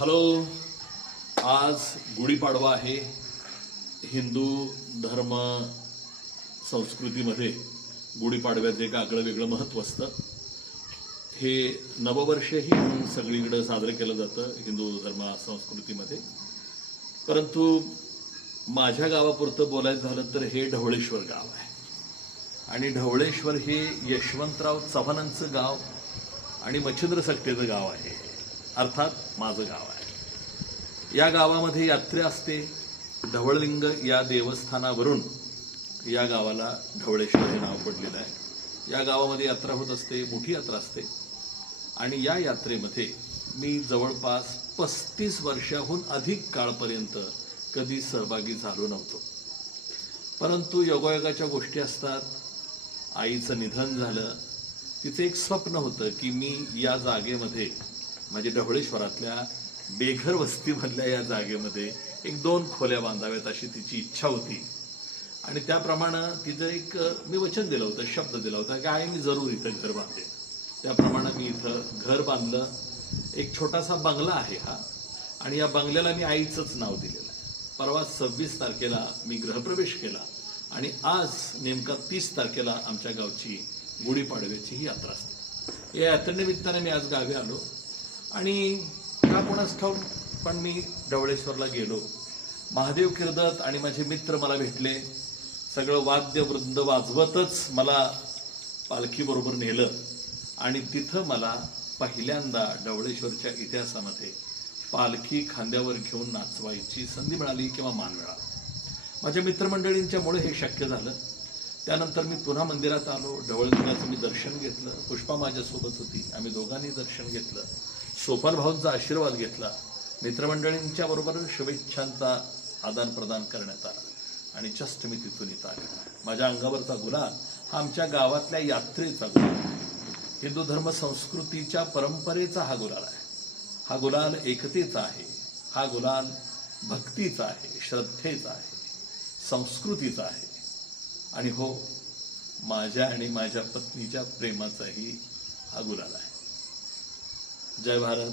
Hello. आज गुढीपाडवा आहे. हिंदू धर्म संस्कृतीमध्ये गुढीपाडव्याचं एक आगळं वेगळं महत्त्व असतं. हे नववर्षही सगळीकडे साजरं केलं जातं हिंदू धर्म संस्कृतीमध्ये. परंतु माझ्या गावापुरतं बोलायचं झालं तर हे ढवळेश्वर गाव आहे. आणि ढवळेश्वर हे यशवंतराव चव्हाणांचं गाव आणि मच्छिंद्र सकटेचं गाव आहे, अर्थात माझं गाव आहे. या गावामध्ये यात्रा असते. ढवळलिंग या देवस्थानावरून या गावाला ढवळेश्वर हे नाव पडलेलं आहे. या गावामध्ये यात्रा होत असते, मोठी यात्रा असते. आणि या यात्रेमध्ये मी जवळपास 35 वर्षाहून अधिक काळपर्यंत कधी सहभागी झालो नव्हतो. परंतु योगायोगाच्या गोष्टी असतात. आईचं निधन झालं. तिचं एक स्वप्न होतं की मी या जागेमध्ये, म्हणजे ढवळेश्वरातल्या बेघर वस्तीमधल्या या जागेमध्ये 1-2 खोल्या बांधाव्यात अशी तिची इच्छा होती. आणि त्याप्रमाणे तिचं एक मी वचन दिलं होतं, शब्द दिला होता की आई मी जरूर इथं घर बांधेन. त्याप्रमाणे मी इथं घर बांधलं. एक छोटासा बंगला आहे हा. आणि या बंगल्याला मी आईचंच नाव दिलेलं आहे. परवा 26 तारखेला मी गृहप्रवेश केला. आणि आज नेमका 30 तारखेला आमच्या गावची गुढीपाडव्याची ही यात्रा असते. या यात्रेनिमित्ताने मी आज गावी आलो. आणि का कोणास ठाऊक पण मी ढवळेश्वरला गेलो. महादेव किर्दत आणि माझे मित्र मला भेटले. सगळं वाद्यवृंद वाजवतच मला पालखीबरोबर नेलं. आणि तिथं मला पहिल्यांदा ढवळेश्वरच्या इतिहासामध्ये पालखी खांद्यावर घेऊन नाचवायची संधी मिळाली किंवा मान मिळाला. माझ्या मित्रमंडळींच्यामुळे हे शक्य झालं. त्यानंतर मी पुन्हा मंदिरात आलो. ढवळलिंगाचं मी दर्शन घेतलं. पुष्पा माझ्यासोबत होती. आम्ही दोघांनी दर्शन घेतलं. सोपान भाऊंचा आशीर्वाद घेतला. मित्रमंडळींच्या बरोबर शुभेच्छांचा आदान प्रदान करण्यात आला. आणि जस्ट मी तिथून इथं आलो. माझ्या अंगावरचा गुलाल हा आमच्या गावातल्या यात्रेचा गुलाल आहे. हिंदू धर्म संस्कृतीच्या परंपरेचा हा गुलाल आहे. हा गुलाल एकतेचा आहे. हा गुलाल भक्तीचा आहे, श्रद्धेचा आहे, संस्कृतीचा आहे. आणि हो, माझ्या आणि माझ्या पत्नीच्या प्रेमाचाही हा गुलाल आहे. जय भारत.